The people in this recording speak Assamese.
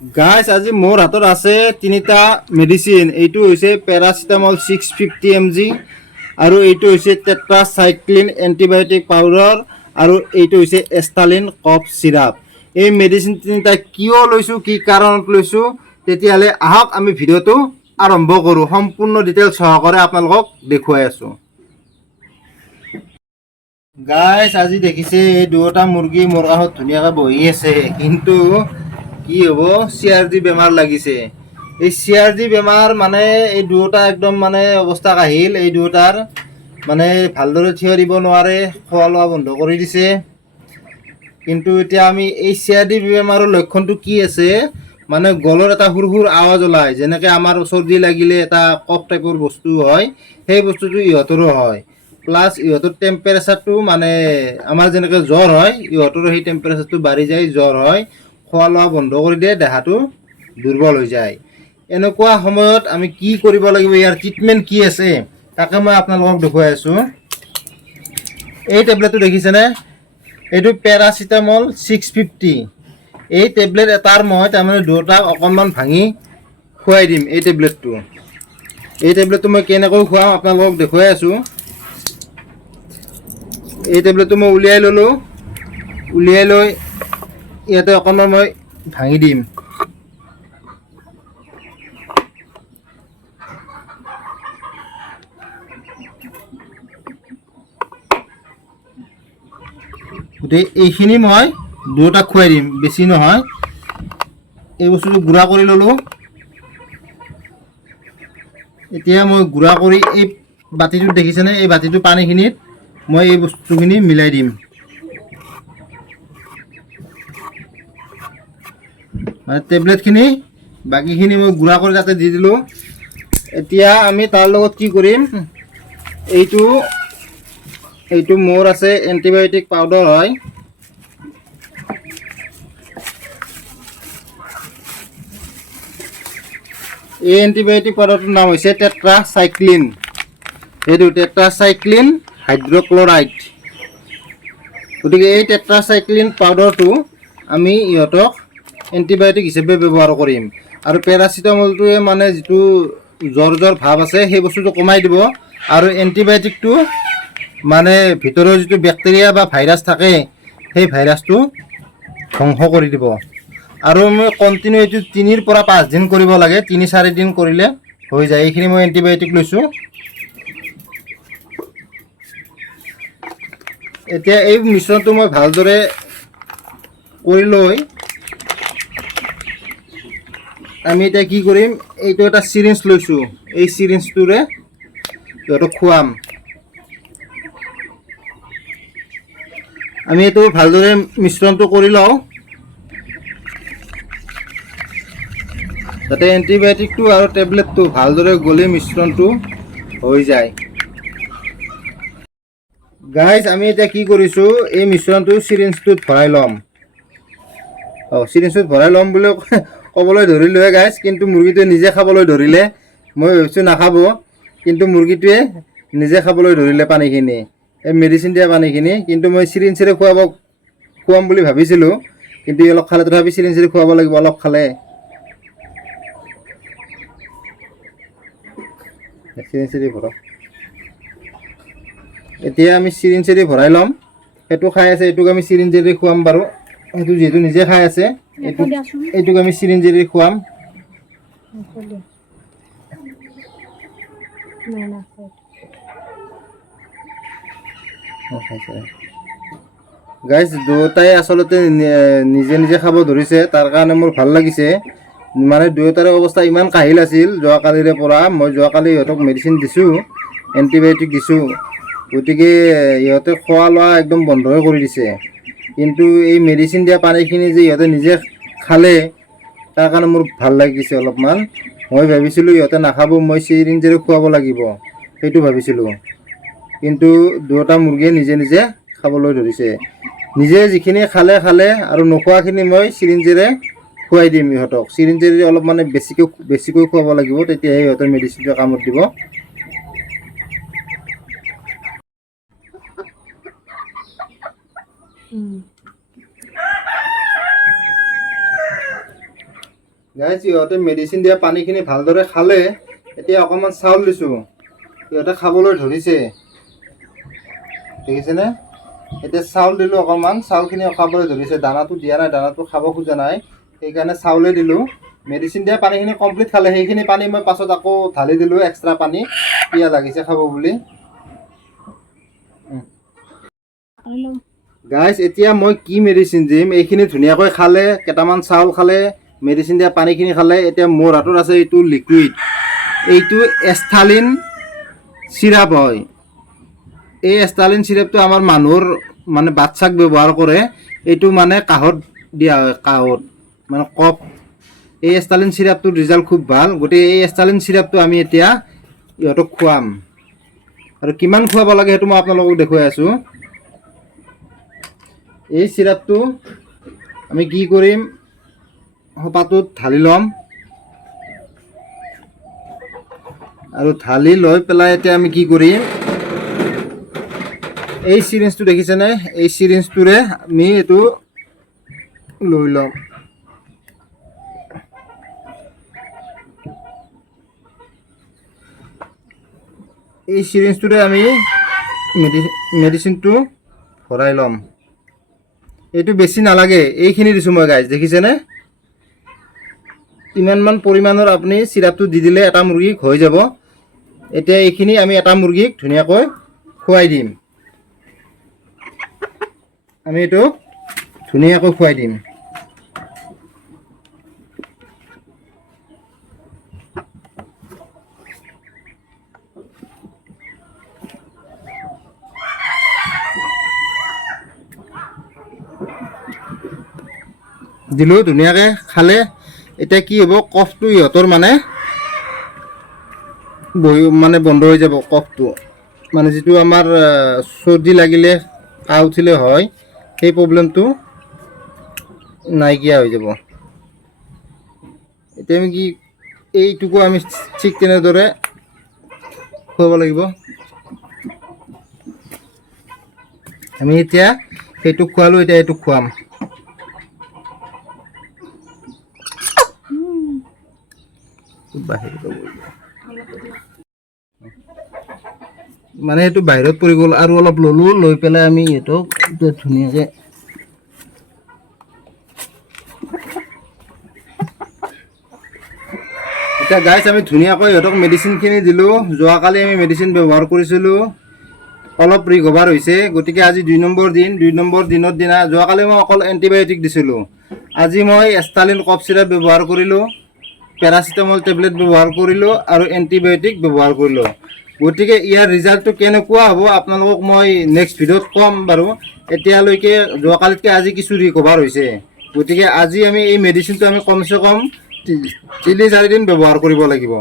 গাইজ আজি মোৰ হাতত আছে তিনিটা মেডিচিন। এইটো হৈছে পেৰাচিটামল 650 mg আৰু এইটো হৈছে টেট্ৰাচাইক্লিন এণ্টিবায়'টিক পাউডাৰ আৰু এইটো হৈছে এষ্টালিন কফ চিৰাপ। এই মেডিচিন তিনিটা কিয় লৈছোঁ, কি কাৰণত লৈছোঁ, তেতিয়াহ'লে আহক আমি ভিডিঅ'টো আৰম্ভ কৰোঁ। সম্পূৰ্ণ ডিটেইলছ সহকাৰে আপোনালোকক দেখুৱাই আছোঁ। গাইজ আজি দেখিছে এই দুয়োটা মুৰ্গী মোৰ কাষত ধুনীয়াকৈ বহি আছে, কিন্তু কি হ'ব, CRD বেমাৰ লাগিছে। এই CRD বেমাৰ মানে এই দুয়োটা একদম মানে অৱস্থা কাহিল। এই দুয়োটাৰ মানে ভালদৰে থিয় দিব নোৱাৰে, খোৱা লোৱা বন্ধ কৰি দিছে। কিন্তু এতিয়া আমি এই CRD বেমাৰৰ লক্ষণটো কি আছে, মানে গলৰ এটা সুৰ সুৰ আৱাজ ওলায়, যেনেকৈ আমাৰ চৰ্দি লাগিলে এটা কফ টাইপৰ বস্তু হয়, সেই বস্তুটো ইহঁতৰো হয়। প্লাছ ইহঁতৰ টেম্পাৰেচাৰটো মানে আমাৰ যেনেকৈ জ্বৰ হয়, ইহঁতৰো সেই টেম্পাৰেচাৰটো বাঢ়ি যায়, জ্বৰ হয়, খোৱা লোৱা বন্ধ কৰি দিয়ে, দেহাটো দুৰ্বল হৈ যায়। এনেকুৱা সময়ত আমি কি কৰিব লাগিব, ইয়াৰ ট্ৰিটমেণ্ট কি আছে, তাকে মই আপোনালোকক দেখুৱাই আছোঁ। এই টেবলেটটো দেখিছেনে? এইটো পেৰাচিটামল 650। এই টেবলেট এটাৰ মই তাৰমানে দুটাক অকণমান ভাঙি খুৱাই দিম। এই টেবলেটটো মই কেনেকৈ খুৱাম আপোনালোকক দেখুৱাই আছোঁ। এই টেবলেটটো মই উলিয়াই ল'লোঁ, উলিয়াই লৈ ইয়াতে অকণমান মই ভাঙি দিম। গতিকে এইখিনি মই দুয়োটাক খুৱাই দিম, বেছি নহয়। এই বস্তুটো গুড়া কৰি ল'লোঁ। এতিয়া মই গুড়া কৰি এই বাতিটোত দেখিছেনে, এই বাতিটোৰ পানীখিনিত মই এই বস্তুখিনি মিলাই দিম। মানে টেবলেটখিনি বাকীখিনি মই গুড়া কৰি তাতে দি দিলোঁ। এতিয়া আমি তাৰ লগত কি কৰিম, এইটো মোৰ আছে এণ্টিবায়'টিক পাউডাৰ হয়। এই এণ্টিবায়'টিক পাউডাৰটোৰ নাম হৈছে টেট্ৰাচাইক্লিন। এইটো টেট্ৰাচাইক্লিন হাইড্ৰক্লৰাইড। গতিকে এই টেট্ৰাচাইক্লিন পাউডাৰটো আমি ইহঁতক এণ্টিবায়'টিক হিচাপে ব্যৱহাৰ কৰিম। আৰু পেৰাচিটামলটোৱে মানে যিটো জ্বৰ ভাৱ আছে সেই বস্তুটো কমাই দিব, আৰু এণ্টিবায়'টিকটো মানে ভিতৰৰ যিটো বেক্টেৰিয়া বা ভাইৰাছ থাকে সেই ভাইৰাছটো ধ্বংস কৰি দিব। আৰু মই কণ্টিনিউ এইটো 3ৰ পৰা 5 দিন কৰিব লাগে, 3-4 দিন কৰিলে হৈ যায়। এইখিনি মই এণ্টিবায়'টিক লৈছোঁ। এতিয়া এই মিশ্ৰণটো মই ভালদৰে কৰি লৈ আমি এতিয়া কি কৰিম, এইটো এটা চিৰিঞ্জ লৈছোঁ, এই চিৰিঞ্জটোৰে সিহঁতক খুৱাম। আমি এইটো ভালদৰে মিশ্ৰণটো কৰি লওঁ, যাতে এণ্টিবায়'টিকটো আৰু টেবলেটটো ভালদৰে গলি মিশ্ৰণটো হৈ যায়। গাইজ আমি এতিয়া কি কৰিছোঁ, এই মিশ্ৰণটো চিৰিঞ্জটোত ভৰাই ল'ম। চিৰিঞ্জটোত ভৰাই ল'ম বুলি ক'বলৈ ধৰিলোঁহে গাইজ, কিন্তু মুৰ্গীটোৱে নিজে খাবলৈ ধৰিলে। মই ভাবিছোঁ নাখাব, কিন্তু মুৰ্গীটোৱে নিজে খাবলৈ ধৰিলে পানীখিনি, এই মেডিচিন দিয়া পানীখিনি। কিন্তু মই চিৰিঞ্জেৰে খুৱাম বুলি ভাবিছিলোঁ, কিন্তু অলপ খালে, তথাপি চিৰিঞ্জেৰে খুৱাব লাগিব, অলপ খালে। চিৰিঞ্জেৰে ভৰাম। এতিয়া আমি চিৰিঞ্জেৰে ভৰাই ল'ম। সেইটো খাই আছে, এইটোক আমি চিৰিঞ্জেৰে খুৱাম বাৰু। সেইটো যিহেতু নিজে খাই আছে, এইটোক আমি চিৰিঞ্জেৰে খুৱাম। গাইজ দুয়োটাই আচলতে নিজে নিজে খাব ধৰিছে, তাৰ কাৰণে মোৰ ভাল লাগিছে। মানে দুয়োটাৰে অৱস্থা ইমান কাহিল আছিল যোৱাকালিৰে পৰা। মই যোৱাকালি ইহঁতক মেডিচিন দিছোঁ, এণ্টিবায়'টিক দিছোঁ। গতিকে ইহঁতে খোৱা লোৱা একদম বন্ধই কৰি দিছে। কিন্তু এই মেডিচিন দিয়া পানীখিনি যে ইহঁতে নিজে খালে, তাৰ কাৰণে মোৰ ভাল লাগিছে অলপমান। মই ভাবিছিলোঁ ইহঁতে নাখাব, মই চিৰিঞ্জেৰে খুৱাব লাগিব, সেইটো ভাবিছিলোঁ। কিন্তু দুয়োটা মুৰ্গীয়ে নিজে নিজে খাবলৈ ধৰিছে। নিজে যিখিনি খালে আৰু নোখোৱাখিনি মই চিৰিঞ্জেৰে খুৱাই দিম ইহঁতক। চিৰিঞ্জেৰে অলপ মানে বেছিকৈ খুৱাব লাগিব, তেতিয়াহে ইহঁতৰ মেডিচিনটো কামত দিব। গাইজ ইহঁতে মেডিচিন দিয়া পানীখিনি ভালদৰে খালে। এতিয়া অকণমান চাউল দিছোঁ, ইহঁতে খাবলৈ ধৰিছে, দেখিছেনে? এতিয়া চাউল দিলোঁ অকণমান, চাউলখিনি খাবলৈ ধৰিছে। দানাটো দিয়া নাই, দানাটো খাব খোজা নাই, সেইকাৰণে চাউলে দিলোঁ। মেডিচিন দিয়া পানীখিনি কমপ্লিট খালে, সেইখিনি পানী মই পাছত আকৌ ঢালি দিলোঁ, এক্সট্ৰা পানী, পিয়া লাগিছে খাব বুলি। গাইজ এতিয়া মই কি মেডিচিন দিম? এইখিনি ধুনীয়াকৈ খালে, কেইটামান চাউল খালে, মেডিচিন দিয়া পানীখিনি খালে। এতিয়া মোৰ হাতত আছে এইটো লিকুইড, এইটো এষ্টালিন চিৰাপ হয়। এই এষ্টালিন চিৰাপটো আমাৰ মানুহৰ মানে বাচ্চাক ব্যৱহাৰ কৰে। এইটো মানে কাহত দিয়া হয়, কাহত মানে কফ। এই এষ্টালিন চিৰাপটোৰ ৰিজাল্ট খুব ভাল। গতিকে এই এষ্টালিন চিৰাপটো আমি এতিয়া ইহঁতক খুৱাম, আৰু কিমান খুৱাব লাগে সেইটো মই আপোনালোকক দেখুৱাই আছোঁ। এই চিৰাপটো আমি কি কৰিম, সোপাটোত ঢালি ল'ম, আৰু ঢালি লৈ পেলাই এতিয়া আমি কি কৰিম, এই চিৰিঞ্জটো দেখিছেনে? এই চিৰিঞ্জটোৰে আমি এইটো লৈ ল'ম। এই চিৰিঞ্জটোৰে আমি মেডিচিনটো ভৰাই ল'ম। এইটো বেছি নালাগে, এইখিনি দিছোঁ মই গাইজ, দেখিছেনে? ইমানমান পৰিমাণৰ আপুনি চিৰাপটো দি দিলে এটা মুৰ্গীক হৈ যাব। এতিয়া এইখিনি আমি এটা মুৰ্গীক ধুনীয়াকৈ খুৱাই দিম। আমি এইটো ধুনীয়াকৈ খুৱাই দিম। দিলোঁ, ধুনীয়াকৈ খালে। এতিয়া কি হ'ব, কফটো ইহঁতৰ মানে বন্ধ হৈ যাব। কফটো মানে যিটো আমাৰ চৰ্দি লাগিলে, কাহ উঠিলে হয়, সেই প্ৰব্লেমটো নাইকিয়া হৈ যাব। এতিয়া আমি কি, এইটোকো আমি ঠিক তেনেদৰে খুৱাব লাগিব। আমি এতিয়া সেইটো খোৱালোঁ, এতিয়া এইটো খুৱাম। মানে এইটো বাহিৰত পৰি গ'ল, আৰু অলপ ল'লোঁ, লৈ পেলাই আমি সিহঁতক ধুনীয়াকৈ এতিয়া গাইজ আমি ধুনীয়াকৈ সিহঁতক মেডিচিনখিনি দিলোঁ। যোৱাকালি আমি মেডিচিন ব্যৱহাৰ কৰিছিলোঁ, অলপ ৰিকভাৰ হৈছে। গতিকে আজি 2 নম্বৰ দিন, 2 নম্বৰ দিনৰ দিনা যোৱাকালি মই অকল এণ্টিবায়'টিক দিছিলোঁ, আজি মই এষ্টালিন কফ চিৰাপ ব্যৱহাৰ কৰিলোঁ, পেৰাচিটামল টেবলেট ব্যৱহাৰ কৰিলোঁ, আৰু এণ্টিবায়'টিক ব্যৱহাৰ কৰিলোঁ। গতিকে ইয়াৰ ৰিজাল্টটো কেনেকুৱা হ'ব আপোনালোকক মই নেক্সট ভিডিঅ'ত ক'ম বাৰু। এতিয়ালৈকে যোৱাকালিতকৈ আজি কিছু ৰিকভাৰ হৈছে। গতিকে আজি আমি এই মেডিচিনটো আমি কমচে কম 3-4 দিন ব্যৱহাৰ কৰিব লাগিব।